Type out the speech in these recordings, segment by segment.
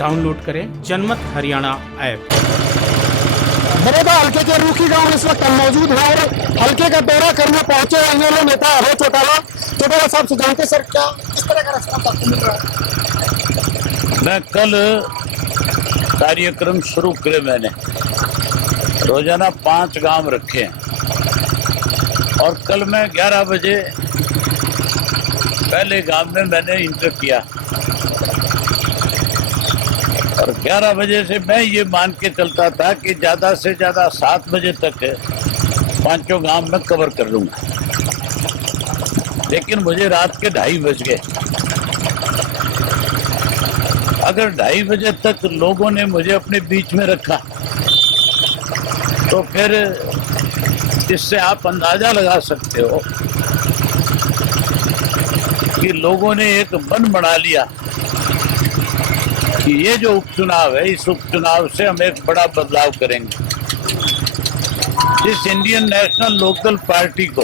Download करें जनमत Haryana app. Baroda हल्के के रूखी गांव में इस वक्त हम मौजूद हैं और हल्के का दौरा करने पहुंचे एमएलए नेता अभय चौटाला साहब से जानते सर क्या इस तरह का रास्ता आपको मिल रहा है? मैं कल कार्यक्रम शुरू करे, मैंने रोजाना 5 गांव रखे हैं और कल मैं 11 बजे पहले गांव में मैंने इंटर किया और 11 बजे से मैं ये मान के चलता था कि ज्यादा से ज्यादा 7 बजे तक 5 गांव में कवर कर लूंगा, लेकिन मुझे रात के 2:30 बज गए। अगर 2:30 बजे तक लोगों ने मुझे अपने बीच में रखा तो फिर इससे आप अंदाजा लगा सकते हो कि लोगों ने एक मन बना लिया कि ये जो उपचुनाव है, इस उपचुनाव से हम एक बड़ा बदलाव करेंगे। इस इंडियन नेशनल लोकदल पार्टी को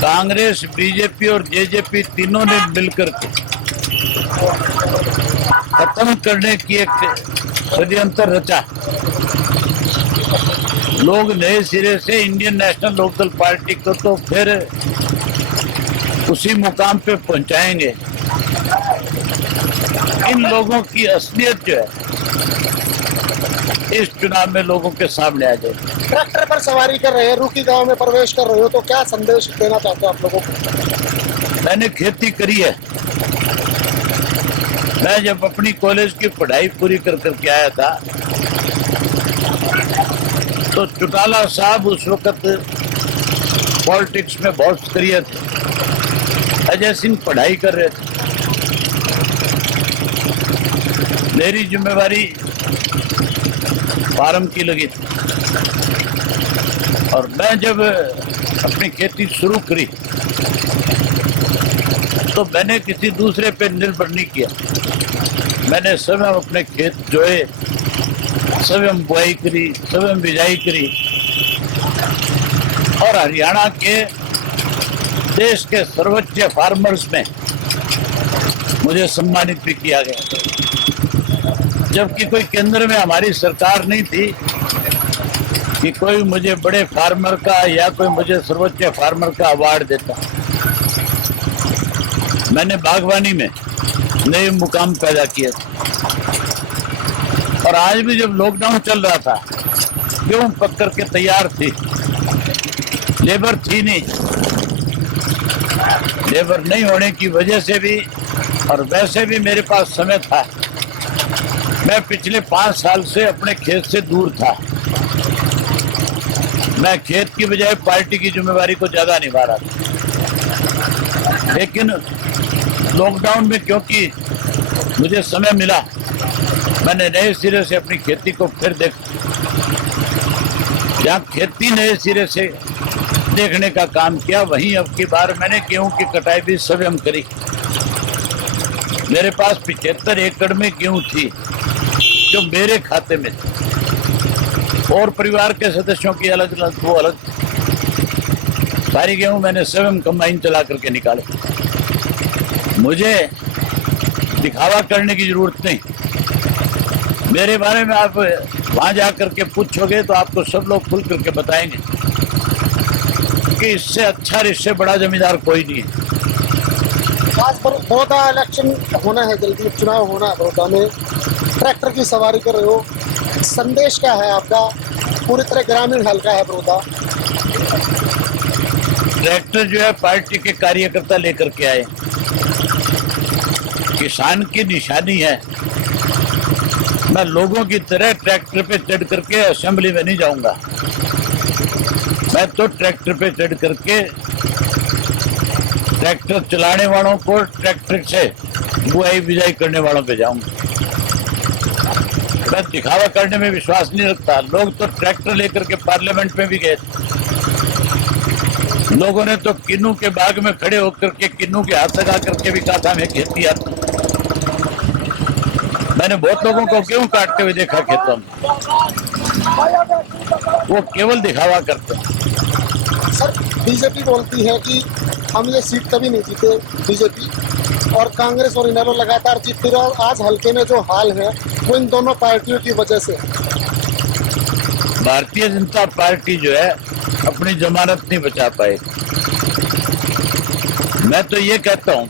कांग्रेस, बीजेपी और जेजेपी तीनों ने मिलकर के खत्म करने की एक षड्यंत्र रचा। लोग नए सिरे से इंडियन नेशनल लोकदल पार्टी को तो फिर उसी मुकाम पे पहुंचाएंगे। इन लोगों की असलियत जो है इस चुनाव में लोगों के सामने आ जाएगी। ट्रैक्टर पर सवारी कर रहे हैं, रूखी गांव में प्रवेश कर रहे हो, तो क्या संदेश देना चाहते हो आप लोगों को? मैंने खेती करी है। मैं जब अपनी कॉलेज की पढ़ाई पूरी कर करके आया था तो चौटाला साहब उस वक्त पॉलिटिक्स में बहुत सक्रिय थे, अजय सिंह पढ़ाई कर रहे थे। मेरी जिम्मेवारी फार्म की लगी थी और मैं जब अपनी खेती शुरू करी तो मैंने किसी दूसरे पे निर्भर नहीं किया। मैंने स्वयं अपने खेत जोए, स्वयं बुआई करी, स्वयं बिजाई करी और हरियाणा के देश के सर्वोच्च फार्मर्स में मुझे सम्मानित भी किया गया, जबकि कोई केंद्र में हमारी सरकार नहीं थी कि कोई मुझे बड़े फार्मर का या कोई मुझे सर्वोच्च फार्मर का अवार्ड देता। मैंने बागवानी में नए मुकाम पैदा किए और आज भी जब लॉकडाउन चल रहा था, गेहूं पक करके तैयार थी, लेबर थी नहीं। लेबर नहीं होने की वजह से भी और वैसे भी मेरे पास समय था। मैं पिछले 5 साल से अपने खेत से दूर था। मैं खेत की बजाय पार्टी की जिम्मेवारी को ज्यादा निभा रहा था, लेकिन लॉकडाउन में क्योंकि मुझे समय मिला, मैंने नए सिरे से अपनी खेती को फिर जहाँ खेती नए सिरे से देखने का काम किया, वहीं अब की बार मैंने गेहूं की कटाई भी स्वयं करी। मेरे पास 75 एकड़ में गेहूं थी जो मेरे खाते में थी और परिवार के सदस्यों की अलग अलग, वो अलग। सारी गेहूं मैंने स्वयं कंबाइन चला करके निकाले। मुझे दिखावा करने की जरूरत नहीं। मेरे बारे में आप वहां जाकर के पूछोगे तो आपको सब लोग खुल करके बताएंगे कि इससे अच्छा, इससे बड़ा जमींदार कोई नहीं है। आज बड़ौदा इलेक्शन होना है, जल्दी चुनाव होना है बड़ौदा में, ट्रैक्टर की सवारी कर रहे हो, संदेश क्या है आपका? पूरी तरह ग्रामीण हल्का है बड़ौदा। ट्रैक्टर जो है पार्टी के कार्यकर्ता लेकर के आए, किसान की निशानी है। मैं लोगों की तरह ट्रैक्टर पे चढ़ करके असेंबली में नहीं जाऊंगा। मैं तो ट्रैक्टर पे चढ़ करके ट्रैक्टर चलाने वालों को ट्रैक्टर से बुआई बिजाई करने वालों पे जाऊंगा। मैं दिखावा करने में विश्वास नहीं रखता। लोग तो ट्रैक्टर लेकर के पार्लियामेंट में भी गए। लोगों ने तो किन्नू के बाग में खड़े होकर के किन्नू के हाथ लगा करके भी कहा था मैं खेती आता। मैंने बहुत लोगों को गेहूं काटते हुए देखा खेतों में, वो केवल दिखावा करते हैं। सर बीजेपी बोलती है कि हम ये सीट कभी नहीं जीते, बीजेपी और कांग्रेस और इनेलो लगातार जीतती रहे और आज हल्के में जो हाल है वो इन दोनों पार्टियों की वजह से। भारतीय जनता पार्टी जो है अपनी जमानत नहीं बचा पाए। मैं तो ये कहता हूं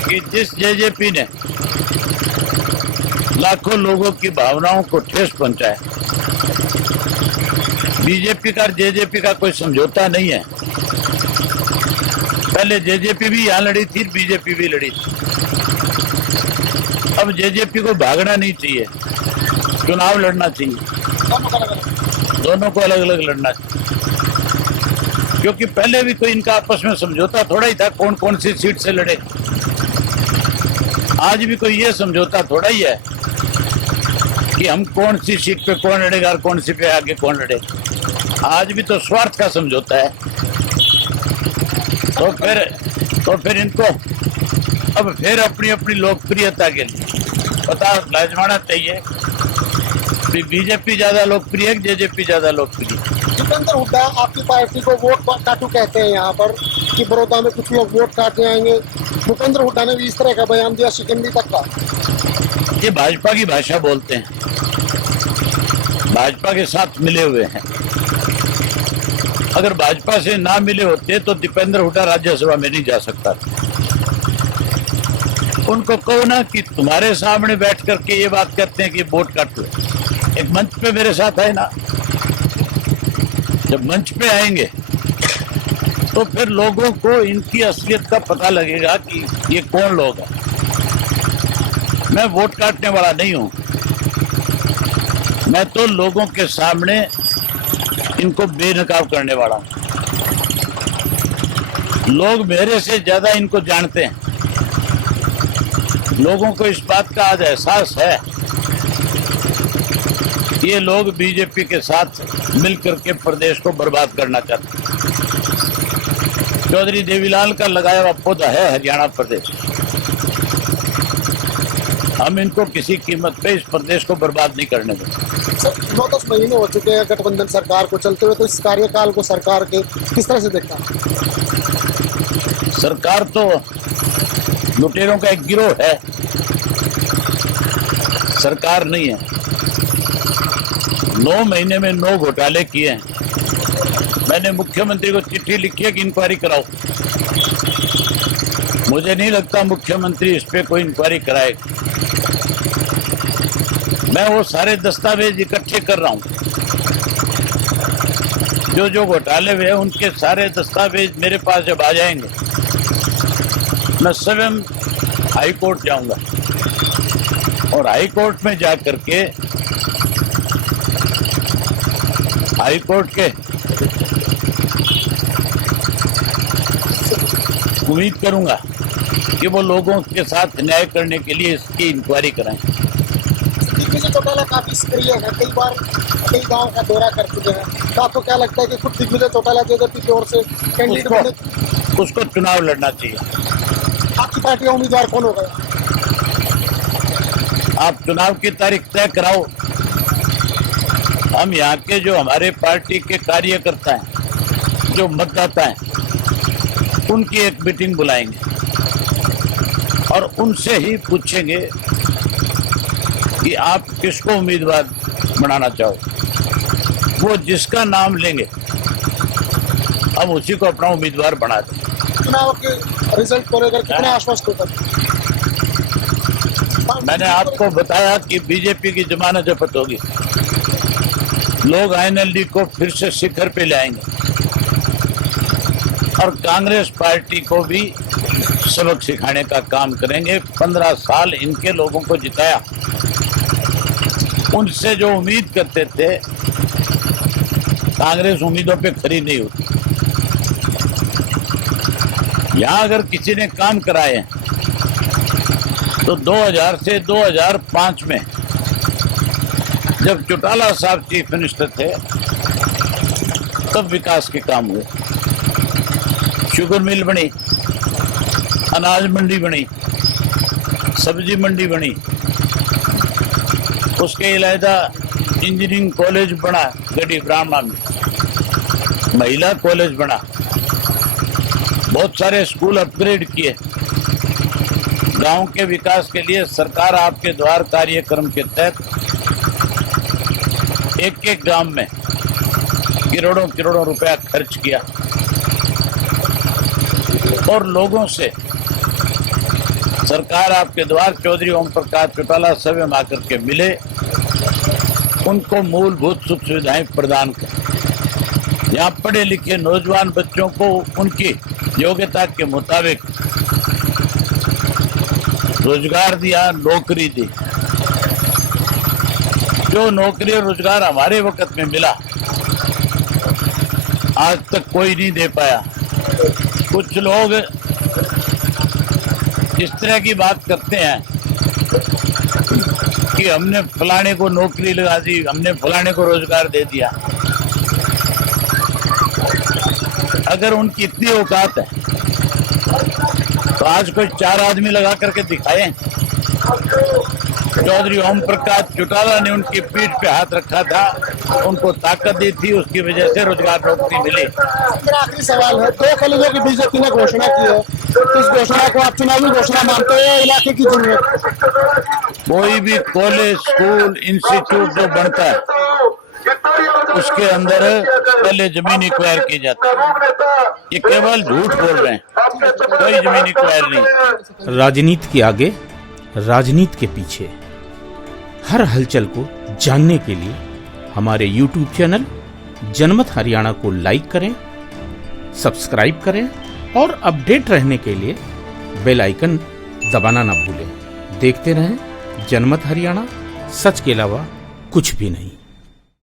कि जिस जेजेपी ने लाखों लोगों की भावनाओं को ठेस पहुंचाया, बीजेपी का जेजेपी का कोई समझौता नहीं है। पहले जेजेपी भी यहां लड़ी थी, बीजेपी भी लड़ी थी। अब जेजेपी को भागना नहीं चाहिए, चुनाव लड़ना चाहिए, दोनों को अलग अलग लड़ना चाहिए। क्योंकि पहले भी कोई इनका आपस में समझौता थोड़ा ही था कौन कौन सी सीट से लड़े। आज भी कोई ये समझौता थोड़ा ही है कि हम कौन सी सीट पे कौन लड़ेगा और कौन सी पे आगे कौन लड़ेगा। आज भी तो स्वार्थ का समझौता है। तो फिर इनको अब फिर अपनी अपनी लोकप्रियता के लिए पता लाजमाना चाहिए कि बीजेपी ज्यादा लोकप्रिय है कि जेजेपी ज्यादा लोकप्रिय। जितेंद्र हुड्डा आपकी पार्टी को वोट काटू कहते हैं यहाँ पर कि बड़ौदा में कुछ लोग वोट काटने आएंगे। भूपेंद्र हुड्डा ने भी इस तरह का बयान दिया सिकंदी तक का। ये भाजपा की भाषा बोलते हैं, भाजपा के साथ मिले हुए हैं। अगर भाजपा से ना मिले होते तो दीपेंद्र हुड्डा राज्यसभा में नहीं जा सकता। उनको कहो ना कि तुम्हारे सामने बैठ करके ये बात करते हैं कि वोट काट लो। एक मंच पे मेरे साथ है ना, जब मंच पे आएंगे तो फिर लोगों को इनकी असलियत का पता लगेगा कि ये कौन लोग हैं। मैं वोट काटने वाला नहीं हूं, मैं तो लोगों के सामने इनको बेनकाब करने वाला हूं। लोग मेरे से ज्यादा इनको जानते हैं। लोगों को इस बात का आज एहसास है ये लोग बीजेपी के साथ मिलकर के प्रदेश को बर्बाद करना चाहते हैं। चौधरी देवीलाल का लगाया हुआ पौधा है हरियाणा प्रदेश। हम इनको किसी कीमत पे इस प्रदेश को बर्बाद नहीं करने देंगे। सर 9-10 महीने हो चुके हैं गठबंधन सरकार को चलते हुए, तो इस कार्यकाल को सरकार के किस तरह से देखता है? सरकार तो लुटेरों का एक गिरोह है, सरकार नहीं है। 9 महीने में 9 घोटाले किए हैं। मैंने मुख्यमंत्री को चिट्ठी लिखी है कि इंक्वायरी कराओ। मुझे नहीं लगता मुख्यमंत्री इस पे कोई इंक्वायरी कराएगा। मैं वो सारे दस्तावेज इकट्ठे कर रहा हूं, जो घोटाले हुए हैं उनके सारे दस्तावेज मेरे पास जब आ जाएंगे मैं स्वयं हाई कोर्ट जाऊंगा और हाई कोर्ट में जा करके हाई कोर्ट के उम्मीद करूंगा कि वो लोगों के साथ न्याय करने के लिए इसकी इंक्वायरी कराएं। दिग्विजय चौटाला काफी सक्रिय है, कई बार कई गांव का दौरा कर चुके हैं। तो आपको क्या लगता है कि खुद दिग्विजय चौटाला जेजेपी की ओर से कैंडिडेट बने? उसको चुनाव लड़ना चाहिए। आपकी पार्टी का उम्मीदवार कौन होगा? आप चुनाव की तारीख तय कराओ। हम यहाँ के जो हमारे पार्टी के कार्यकर्ता हैं, जो मतदाता हैं, उनकी एक मीटिंग बुलाएंगे और उनसे ही पूछेंगे कि आप किसको उम्मीदवार बनाना चाहो। वो जिसका नाम लेंगे हम उसी को अपना उम्मीदवार बना दें। चुनाव के रिजल्ट को लेकर कितना आश्वस्त होता है? मैंने आपको बताया कि बीजेपी की जमानत जब्त होगी, लोग आईएनएलडी को फिर से शिखर पे लाएंगे और कांग्रेस पार्टी को भी सबक सिखाने का काम करेंगे। 15 साल इनके लोगों को जिताया, उनसे जो उम्मीद करते थे कांग्रेस उम्मीदों पे खरी नहीं होती। यहां अगर किसी ने काम कराए तो 2000 से 2005 में जब चौटाला साहब चीफ मिनिस्टर थे तब विकास के काम हुए। शुगर मिल बनी, अनाज मंडी बनी, सब्जी मंडी बनी, उसके अलावा इंजीनियरिंग कॉलेज बना गढ़ी ब्राह्मणा में, महिला कॉलेज बना, बहुत सारे स्कूल अपग्रेड किए। गांव के विकास के लिए सरकार आपके द्वार कार्यक्रम के तहत एक एक गांव में करोड़ों करोड़ों रुपया खर्च किया और लोगों से सरकार आपके द्वार चौधरी ओम प्रकाश चौटाला स्वयं आकर के मिले, उनको मूलभूत सुख सुविधाएं प्रदान कर, यहाँ पढ़े लिखे नौजवान बच्चों को उनकी योग्यता के मुताबिक रोजगार दिया, नौकरी दी। जो नौकरी और रोजगार हमारे वक्त में मिला आज तक कोई नहीं दे पाया। कुछ लोग इस तरह की बात करते हैं कि हमने फलाने को नौकरी लगा दी, हमने फलाने को रोजगार दे दिया। अगर उनकी इतनी औकात है तो आज कोई 4 आदमी लगा करके दिखाए। चौधरी ओम प्रकाश चौटाला ने उनकी पीठ पे हाथ रखा था, उनको ताकत दी थी, उसकी वजह से रोजगार नौकरी मिली। मेरा आखिरी सवाल है, 2 खलीजों की बीजेपी ने घोषणा की है, इस घोषणा को आप चुनावी घोषणा मानते हैं या इलाके की जरूरत? कोई भी कॉलेज, स्कूल, इंस्टीट्यूट जो बनता है उसके अंदर पहले जमीन एक्वायर की जाती है। ये केवल झूठ बोल रहे हैं, कोई जमीन एक्वायर नहीं। राजनीति के आगे, राजनीति के पीछे, हर हलचल को जानने के लिए हमारे YouTube चैनल जनमत हरियाणा को लाइक करें, सब्सक्राइब करें और अपडेट रहने के लिए बेल आइकन दबाना ना भूलें। देखते रहें जनमत हरियाणा, सच के अलावा कुछ भी नहीं।